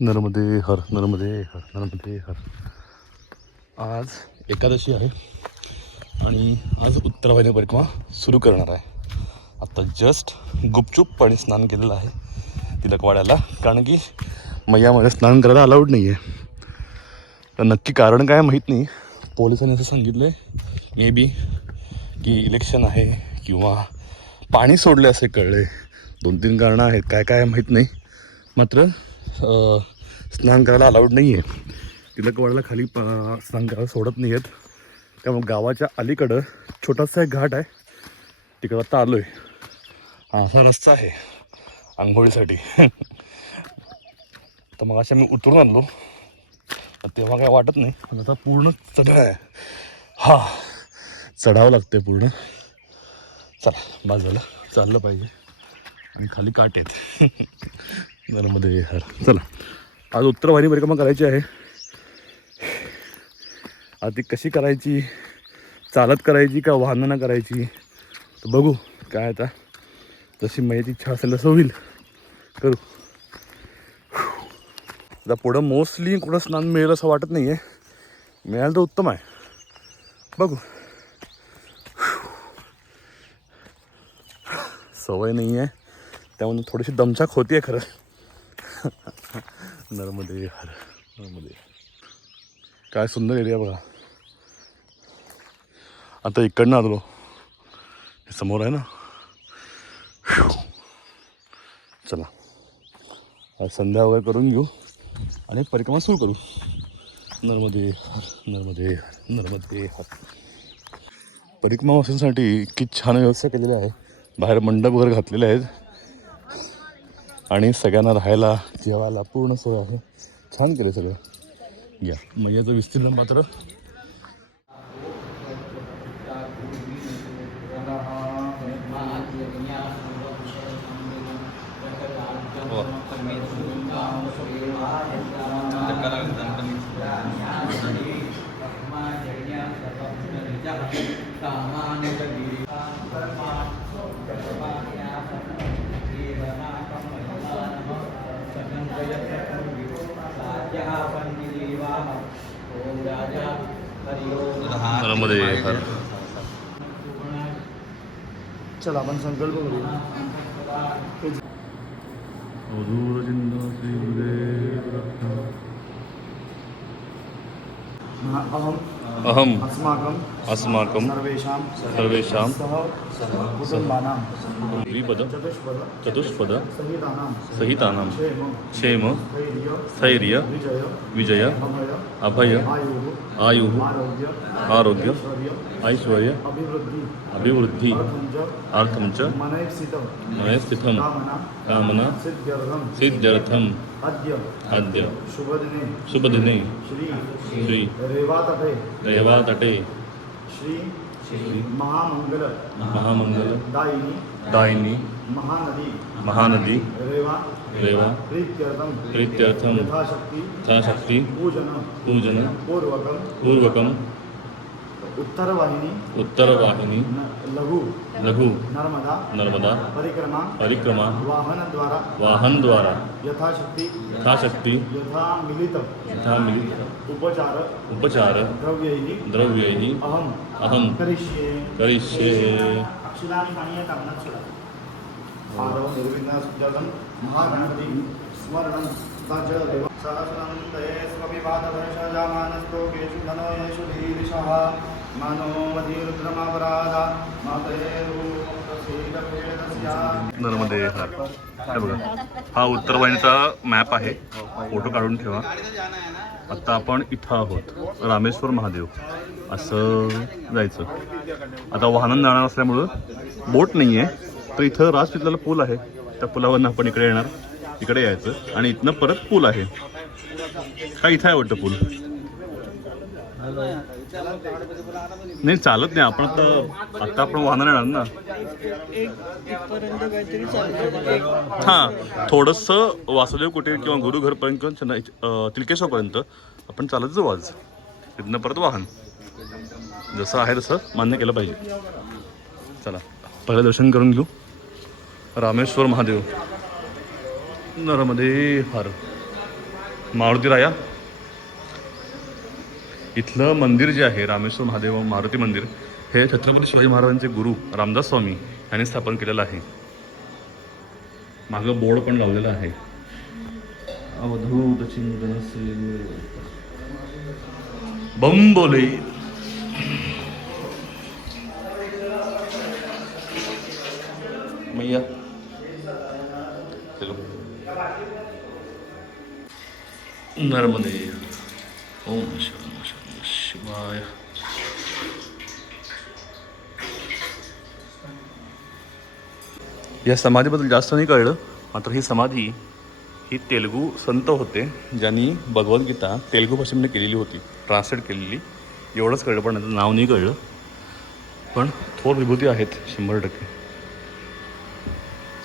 नर्मदे हर नर्मदे हर नर्मदे हर. आज एकादशी आहे आणि आज उत्तरायणी परिक्रमा सुरू करणार आहे. आत्ता जस्ट गुपचूप पाणी स्नान केलेलं आहे तिलकवाड्याला, कारण की मैयामध्ये स्नान करायला अलाउड नाही आहे. तर नक्की कारण काय माहीत नाही. पोलिसांनी असं सांगितलं आहे मे बी की इलेक्शन आहे किंवा पाणी सोडले असे कळले. 2-3 कारणं आहेत, काय काय माहीत नाही. मात्र स्नान करायला अलाउड नाही आहे. तिलकवाड्याला खाली स्नान करायला सोडत नाही आहेत. त्यामुळे गावाच्या अलीकडं छोटासा एक घाट आहे, तिकडं आता आलो आहे. हा असा रस्ता आहे आंघोळीसाठी. तर मग अशा मी उतरून आणलो, तेव्हा काय वाटत नाही. पण आता पूर्ण चढाव आहे. हा चढावं लागतंय पूर्ण. चला बाजूला चाललं पाहिजे आणि खाली काट आहेत. नर्मदे हर. चला आज उत्तरवाहिनी परिक्रमा करायची आहे. आता ती कशी करायची, चालत करायची का वाहनानं करायची, तर बघू. काय आता जशी माझी इच्छा असेल तसं होईल, करू. आता पुढं मोस्टली कुठं स्नान मिळेल असं वाटत नाही आहे. मिळालं तर उत्तम आहे, बघू. सवय नाही आहे त्यामुळे थोडीशी दमछाक होती आहे खरं. नर्मदे हर नर्मदे. काय सुंदर एरिया बघा. आता इकडनं आलो, हे समोर आहे ना. चला आज संध्या वगैरे करून घेऊ आणि परिक्रमा सुरू करू. नर्मदे हर नर्मदे हर नर्मदे हर. परिक्रमा वाचण्यासाठी इतकी छान व्यवस्था केलेली आहे. बाहेर मंडप वगैरे घातलेले आहेत आणि सगळ्यांना राहायला जेवायला पूर्ण सोय आहे. छान केलं सगळं. या मैयाचं विस्तीर्ण मात्र नर्मदे हर. चला आपण संकल्प करूया. अहम अस्माकं अस्माकं सर्वेषां कुटुंबानां द्विपद चतुष्पद सहितानां सहितानां क्षेम धैर्य स्थैर्य विजय अभय आयुः आरोग्य ऐश्वर्य अभिवृद्धि अर्थं च मनःस्थितं कामना सिद्ध्यर्थम् अद्य शुभदिने श्री रेवातटे श्री महामंगल दायिनी महानदी रेवा प्रीत्यर्थम यथाशक्ति पूजन पूर्वकम उत्तरवाहिनी लघु नर्मदा परिक्रमा वाहन द्वारा यथाशक्ति यथा मिलित उपचार द्रव्यैः अहं करिष्ये. महागणपति स्मरणं सहस्रन्दये स्वविवादभयशजामानस्तोकेषु धनो येषु धीरिषः मनोमधिरुद्रमापराधा नर्मदे हर. हे बघा, हा उत्तरवाहिनीचा मॅप आहे, फोटो काढून ठेवा. आत्ता आपण इथं आहोत, रामेश्वर महादेव असं जायचं. आता वाहनं जाणार असल्यामुळं बोट नाही आहे, तर इथं राजपितलेला पूल आहे. त्या पुलावरनं आपण इकडे येणार, इकडे यायचं आणि इथनं परत पूल आहे. काय इथं आहे वाटतं पूल? नाही चालत नाही. आपण आता आपण वाहनाने येणार ना. हां थोडंसं वासुदेव कुटीर किंवा गुरुघरपर्यंत किंवा तिलकेश्वरपर्यंत आपण चालत जाऊ आज. इथनं परत वाहन जसं आहे तसं मान्य केलं पाहिजे. चला पहिलं दर्शन करून घेऊ. रामेश्वर महादेव नर्मदे हर. मारुती राया. इथलं मंदिर जे आहे रामेश्वर महादेव मारुती मंदिर हे छत्रपती शिवाजी महाराजांचे गुरु रामदास स्वामी यांनी स्थापन केलेलं आहे. मागं बोर्ड पण लावलेलं आहे. अवधूत चिंतन से बम बोले. मैया चलो. नर्मदे. ओम शिवाय. या समाधीबद्दल जास्त नाही कळलं, मात्र ही समाधी ही तेलुगू संत होते ज्यांनी भगवद्गीता तेलुगू भाषेमध्ये केलेली होती, ट्रान्सलेट केलेली. एवढंच कळलं, पण त्याचं नाव नाही कळलं. पण थोर विभूती आहेत 100%.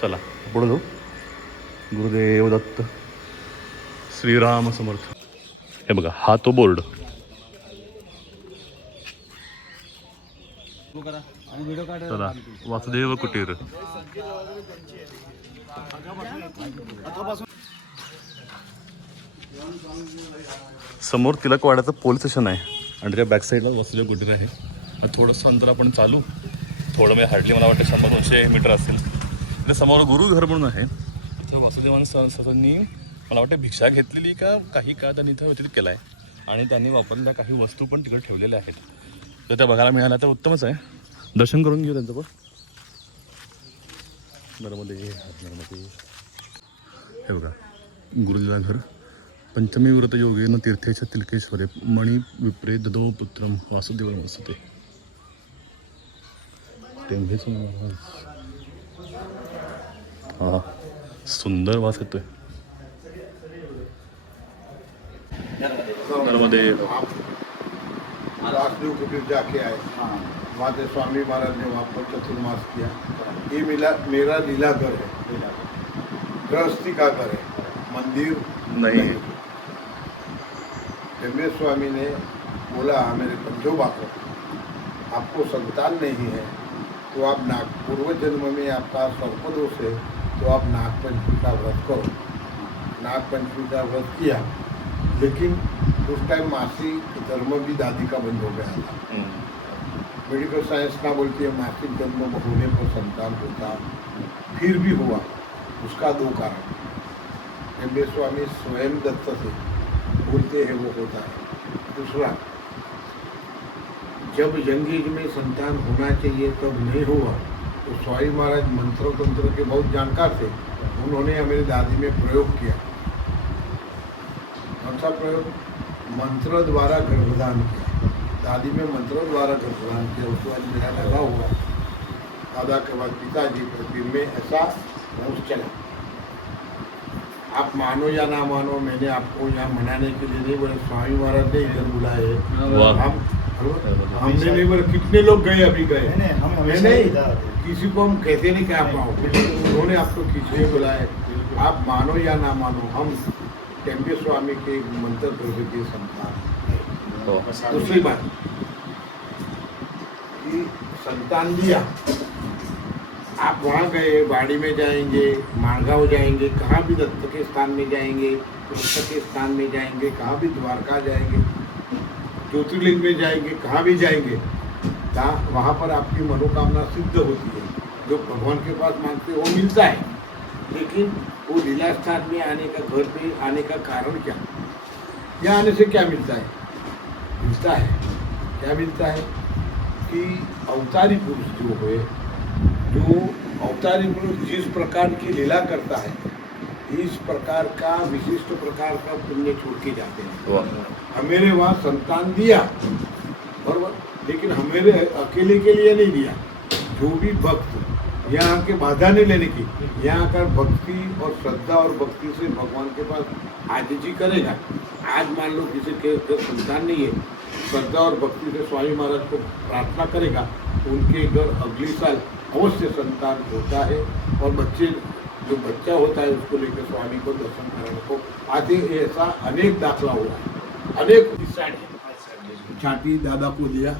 चला पुढे जाऊ. गुरुदेव दत्त. श्रीराम समर्थ. हे बघा, हा तो बोर्ड. चला, वासुदेव कुटीर. समोर तिलकवाड्याचं पोलीस स्टेशन आहे आणि त्याच्या बॅक साईडला वासुदेव कुटीर आहे. थोडंसं अंतर आपण चालू, थोडं म्हणजे हार्डली मला वाटतं 100-200 मीटर असेल. त्या समोर गुरुघर म्हणून आहे. तर वासुदेवान सरांनी मला वाटतं भिक्षा घेतलेली का काही का त्यांनी इथं व्यतीत केला आहे आणि त्यांनी वापरलेल्या काही वस्तू पण तिकडे ठेवलेल्या आहेत. तर त्या बघायला मिळाल्या तर उत्तमच आहे. दर्शन करून घेऊ त्यांचं पण. नर्मदे नर्मदे. हे बघा, गुरुजीला घर. पंचमी व्रत योगेन तीर्थेच्या तिलकेश्वरे मणि विप्रे ददो पुत्रम वासुदेव वसुते. टेंभेश्वर महाराज. हा, सुंदर वास येतोय. नर्मदे. वासुदेव कुटीर जाके आए. वहाँ से स्वामी महाराज ने वहाँ पर चतुर्मास किया. ये मेरा लीला घर है, गृहस्थी का घर है, मंदिर नहीं. टेम्बे स्वामी ने बोला मेरे पंजोबा को, आपको संतान नहीं है तो आप पूर्व जन्म में आपका सर्पदोष है, तो आप नागपंचमी का व्रत करो. नागपंचमी का व्रत किया, लेकिन उस टाइम मासिक धर्म भी दादी का बंद हो गया था. मेडिकल साइंस का बोलती है मासिक धर्म होने पर संतान होता, फिर भी हुआ. उसका 2 कारण. टेम्बे स्वामी स्वयं दत्त से बोलते हैं वो होता है. दूसरा, जब यंग एज में संतान होना चाहिए तब नहीं हुआ, तो स्वामी महाराज मंत्र तंत्र के बहुत जानकार थे. उन्होंने हमारी दादी में प्रयोग किया. अच्छा प्रयोग, मंत्र द्वारा गर्भधान किया. दादी में मंत्र द्वारा गर्भधान किया. उसके बाद मेरा दादा हुआ, दादा के बाद पिताजी. फिर में ऐसा वंश चला. आप मानो या ना मानो, मैंने आपको यहाँ मनाने के लिए नहीं बोला, स्वामी महाराज ने इधर बुलाए. हमने नहीं बोला. कितने लोग गए, अभी गए नहीं, किसी को हम कहते नहीं क्या पाओ. उन्होंने आपको किसने बुलाए. आप मानो या ना मानो, हम टेम्बे स्वामी के मंत्र द्रव्य के संतान. दूसरी बात कि संतान दिया, आप वहाँ गए, बाड़ी में जाएंगे, माणगांव जाएंगे, कहाँ भी दत्त के स्थान में जाएंगे, कृष्ण के स्थान में जाएंगे, कहाँ भी द्वारका जाएंगे, ज्योतिर्लिंग में जाएंगे, कहाँ भी जाएंगे, वहाँ पर आपकी मनोकामना सिद्ध होती है. जो भगवान के पास मांगते वो मिलता है. लेकिन वो लीला स्थान में आने का, घर पे आने का कारण क्या? यहाँ आने से क्या मिलता है? मिलता है, क्या मिलता है कि अवतारी पुरुष जो है, जो अवतारी पुरुष जिस प्रकार की लीला करता है, इस प्रकार का विशिष्ट प्रकार का पुण्य छोड़ के जाते हैं. हमें वहाँ संतान दिया बराबर, लेकिन हमें अकेले के लिए नहीं दिया. जो भी भक्त यहाँ आके बाधा नहीं लेने की, यहाँ आकर भक्ति और श्रद्धा और भक्ति से भगवान के पास आजीजी करेगा. आज मान लो किसी के संतान नहीं है, श्रद्धा और भक्ति से स्वामी महाराज को प्रार्थना करेगा, उनके घर अगली साल अवश्य संतान होता है. और बच्चे, जो बच्चा होता है उसको लेकर स्वामी को दर्शन कराने को आते. ऐसा अनेक दाखला हुआ है, अनेक. छाती दादा को दिया,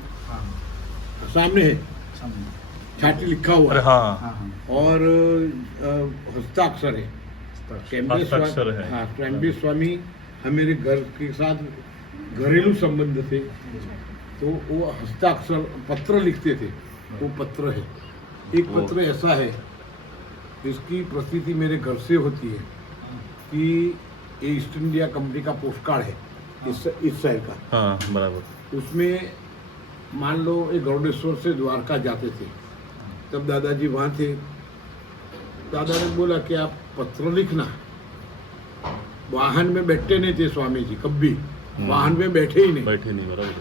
सामने है छाती लिखा हुआ है. हाँ, और हस्ताक्षर है. टेम्बे स्वामी हम मेरे घर के साथ घरेलू संबंध थे, तो वो हस्ताक्षर पत्र लिखते थे, वो पत्र है। एक पत्र ऐसा है, इसकी प्रतीति मेरे घर से होती है कि ये ईस्ट इंडिया कंपनी का पोस्ट कार्ड है इस शहर का। हाँ बराबर। उसमें मान लो ये गौडेश्वर से द्वारका जाते थे, तब दादाजी वहाँ थे। दादा ने बोला कि आप पत्र लिखना। वाहन में बैठते नहीं थे स्वामी जी, कभी वाहन में बैठे ही नहीं। बराबर।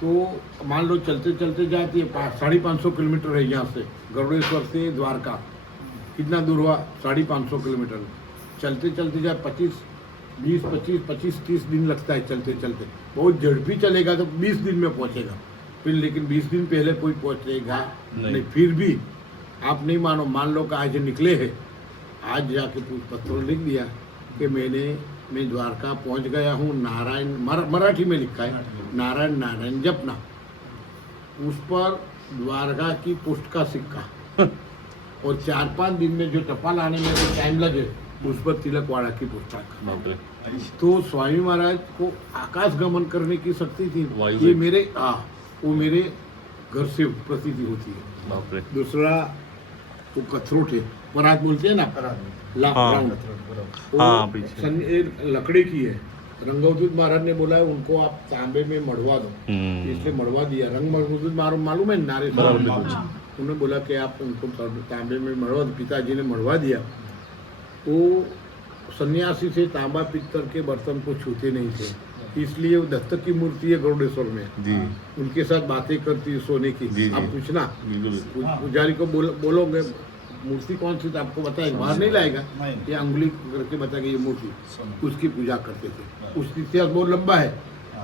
तो मान लो चलते चलते जाते 550 किलोमीटर है यहाँ से, गरुड़ेश्वर से द्वारका कितना दूर हुआ, 550 किलोमीटर। चलते चलते जाए 25-30 दिन लगता है चलते चलते। बहुत झड़पी चलेगा तो 20 दिन में पहुँचेगा, फिर लेकिन 20 दिन पहले कोई पहुँचेगा नहीं। फिर भी आप नहीं मानो, मान लो कि आज निकले हैं, आज जाके पत्र लिख दिया कि मैं द्वारका पहुंच गया हूँ। नारायण मराठी में लिखा है, नारायण नारायण जपना। उस पर द्वारका की पोस्ट का सिक्का और 4-5 दिन में जो टपाल आने में जो टाइम लगे, उस पर तिलकवाड़ा की पुस्तक। तो स्वामी महाराज को आकाश गमन करने की शक्ति थी। ये मेरे वो मेरे घर से प्रतीति होती है। दूसरा तो कथरोट है, परात बोलते हैं ना, लकड़ी की है। रंगवदूत महाराज ने बोला है उनको आप तांबे में मढ़वा दो, इसलिए मढ़वा दिया। रंगवदूत महाराज मालूम है नारे, उन्होंने बोला कि आप उनको तांबे में मढ़वा दो। पिताजी ने मढ़वा दिया। वो सन्यासी से तांबा पित्तर के बर्तन को छूते नहीं थे, इसलिए वो दत्तक की मूर्ति है गरुड़ेश्वर में जी। उनके साथ बातें करती है सोने की जी, आप पूछना पुजारी को बोलोगे मूर्ति कौन सी था, आपको बताएगा, बाहर नहीं लाएगा, ये अंगुली करके बताएगा ये मूर्ति, उसकी पूजा करते थे। उसकी इतिहास बहुत लंबा है,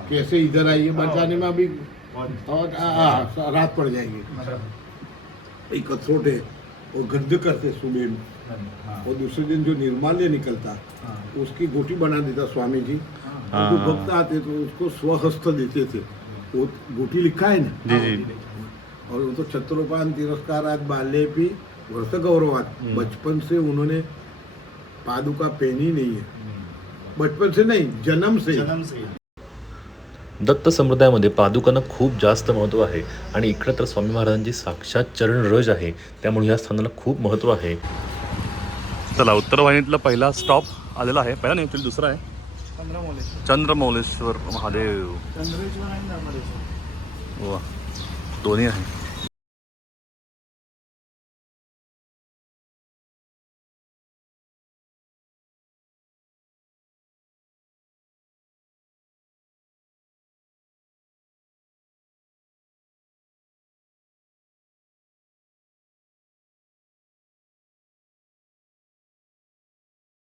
कैसे इधर आई, ये बताने में अभी और रात पड़ जाएगी। एक कथरोट है, वो गद्द करते सुबह में, और दूसरे दिन जो निर्माल्य निकलता उसकी गोटी बना देता स्वामी जी। जो भक्त आते तो उसको स्वहस्त देते थे, वो गोटी लिखा है ना जी जी। और वो तो छत्रोपान तिरस्कारात बाल्येपि वर्ष गौरवात, बचपन से उन्होंने पादुका पहनी नहीं है, बचपन से नहीं, जन्म से। दत्त संप्रदायामध्ये पादुकांना खूप जास्त महत्त्व आहे आणि इकडे तर स्वामी महाराजांची साक्षात चरण रज आहे, त्यामुळे या स्थानाला खूप महत्त्व आहे। चला, उत्तर वाहिनीतला पहिला स्टॉप आलेला आहे, पहिला नाही ॲक्च्युली दुसरा आहे, चंद्रमौलेश्वर महादेव। वा, दोन्ही आहे।